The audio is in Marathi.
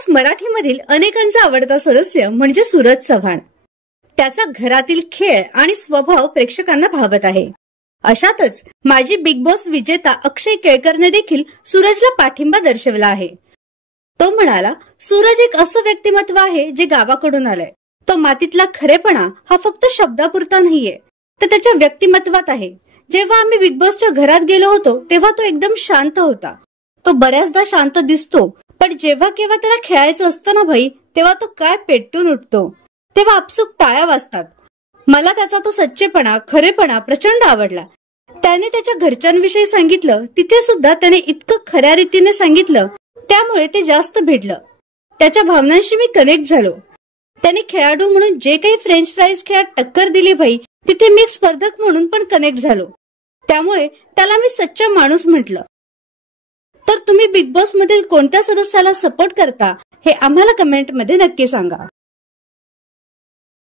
बॉस मराठीमधील अनेकांचा आवडता सदस्य म्हणजे सूरज चव्हाण. त्याचा घरातील खेळ आणि स्वभाव प्रेक्षकांना भावत आहे. अशातच माजी बिग बॉस विजेता अक्षय केळकरने देखील सूरजला पाठिंबा दर्शवला आहे. तो म्हणाला, सूरज एक असं व्यक्तिमत्व आहे जे गावाकडून आलंय. तो मातीतला खरेपणा हा फक्त शब्दापुरता नाहीये, तर त्याच्या व्यक्तिमत्वात आहे. जेव्हा आम्ही बिग बॉसच्या घरात गेलो होतो तेव्हा तो एकदम शांत होता. तो बऱ्याचदा शांत दिसतो, पण जेव्हा केव्हा त्याला खेळायचं असतं ना भाई, तेव्हा तो काय पेटून उठतो. तेव्हा आपसूक टाळ्या वाजतात. मला त्याचा तो सच्चेपणा, खरेपणा प्रचंड आवडला. त्याने त्याच्या घरच्यांविषयी सांगितलं, तिथे सुद्धा त्याने इतकं खऱ्या रीतीने सांगितलं, त्यामुळे ते जास्त भिडलं. त्याच्या भावनांशी मी कनेक्ट झालो. त्याने खेळाडू म्हणून जे काही फ्रेंच फ्राईज खेळात टक्कर दिली भाई, तिथे मी एक स्पर्धक म्हणून पण कनेक्ट झालो. त्यामुळे त्याला मी सच्चा माणूस म्हटलं. तर तुम्ही बिग बॉस मधील कोणत्या सदस्याला सपोर्ट करता हे आम्हाला कमेंटमध्ये नक्की सांगा.